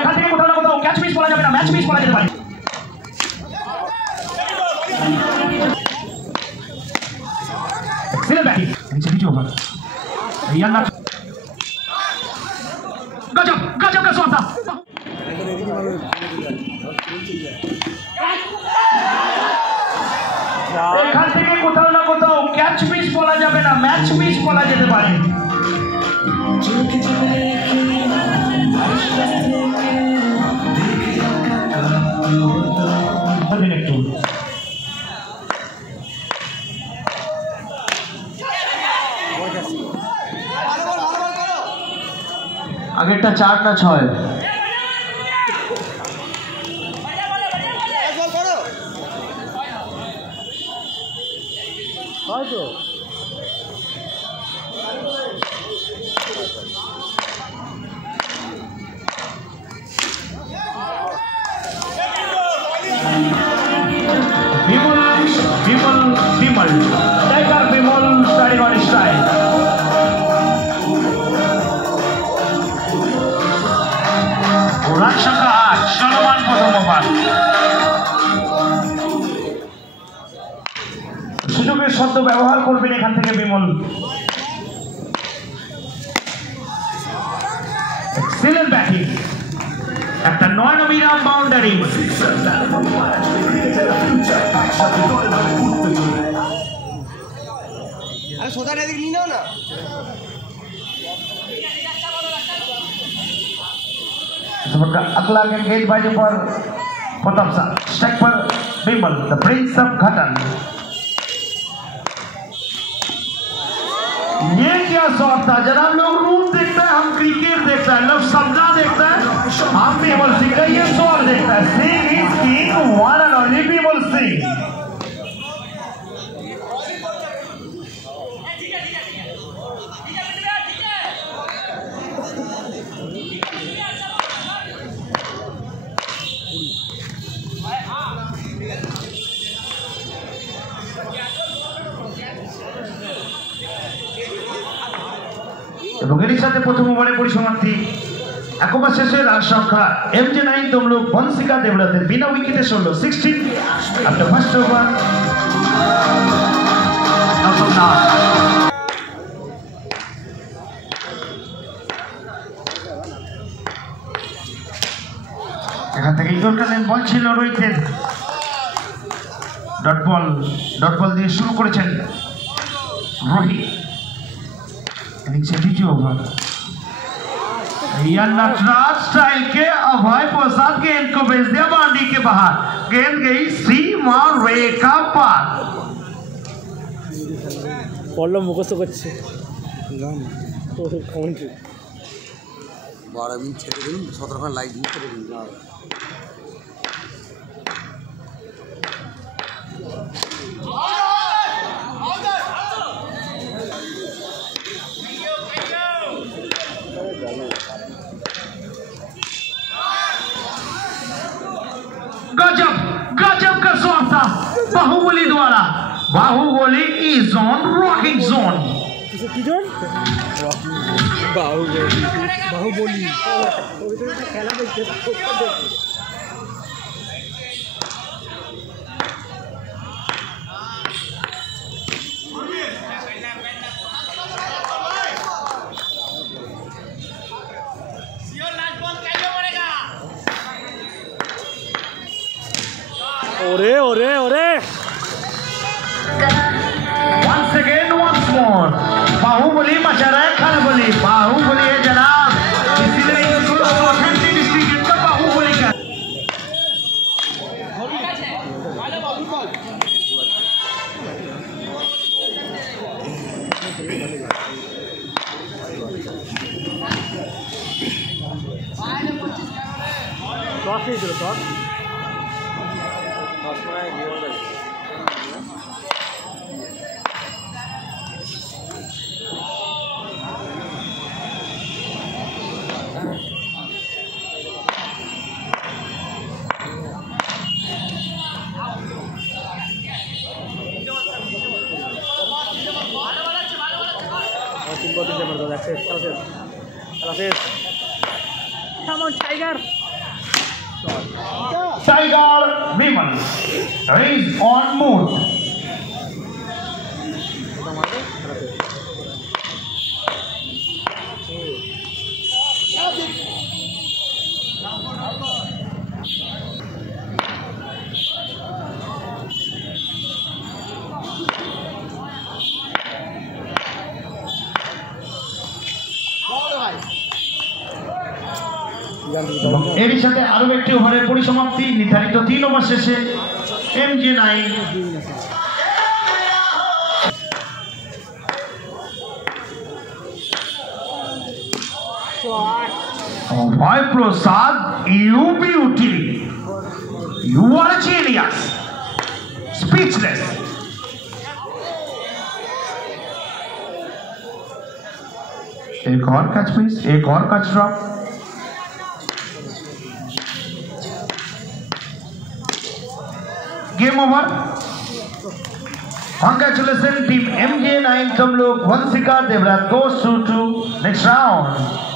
এখান থেকে কোথাও না কোথাও ক্যাচ মিস বলা যাবে না, ম্যাচ মিস বলা যেতে পারে। এক্সেলেন্ট ব্যাটিং, নিচে কিছু ওভার রিয়ান गजब गजब का शॉट था। এখান থেকে কোথাও না কোথাও ক্যাচ মিস বলা যাবে না, ম্যাচ মিস বলা যেতে পারে। আগেরটা 4 না 6 হয়তো Bimal tiger Bimal style on style. Run সংখ্যা 8, চলমান প্রথম ওভার। সুযোগের সদ্য ব্যবহার করবেন এখান থেকে বিমল। এক্সেলেন্ট ব্যাটিং, একটা 9 অবিরাম বাউন্ডারি। আরে সোজা এদিকে নিয়ে নাও না। अगला गेंदबाजी पर प्रताप शाह, स्ट्राइक पर बिमल द प्रिंस ऑफ घटन। ये क्या शॉट था जनाब। लोग रूल देखता है, हम क्रिकेट देखता है, लोग सब्जा देखता है, हम बिमल सिंह का ये शॉट देखता है। Singh is king, one and only Bimal Singh. এবং এর সাথে প্রথম ওভারে পরিসমাপ্তি। এক ওভার শেষে রান সংখ্যা MJ9 তমলুক বনশিকা দেবরাতের বিনা উইকেটে 16 আফটার ফার্স্ট ওভার। এখান থেকে ইগলকালীন বল ছিল রোহিতের। ডট বল দিয়ে শুরু করেছেন রোহিত। द्वितीय ओवर नटराज स्टाइल के अभय प्रसाद गेंद को भेज दिया बाउंड्री के बाहर। गेंद गई सीमा रेखा पार। পড়লো মুখস্থ করছে গান 12 মিনিট ছেড়ে দিন, 17 খান লাইট দিয়ে ছেড়ে দিন। गजब का शॉट था बाहुबली द्वारा। Baahubali is on rocking zone. কি জোন? বাহুবলি খেলা দেখতে ओरे ओरे ओरे once again once more Baahubali मचा रहा है खलबली। बाहुबली है जनाब, इसीलिए इसको ऑथेंटिक क्रिकेट का बाहुबली का। टॉस नहीं दिलो टॉस খেলা শেষ কেমন tiger Tiger Biman is on mood. এরই সাথে আরো একটি ওভারের পরিসমাপ্তি নির্ধারিত 3 ওভার শেষে MJ9 Bhai Prasad, you beauty, you are a genius, speechless. एक और कैच प्लीज, एक और catch drop. Game over. Congratulations, team MJ9 Tamluk. Vansika Devrat goes through to next round.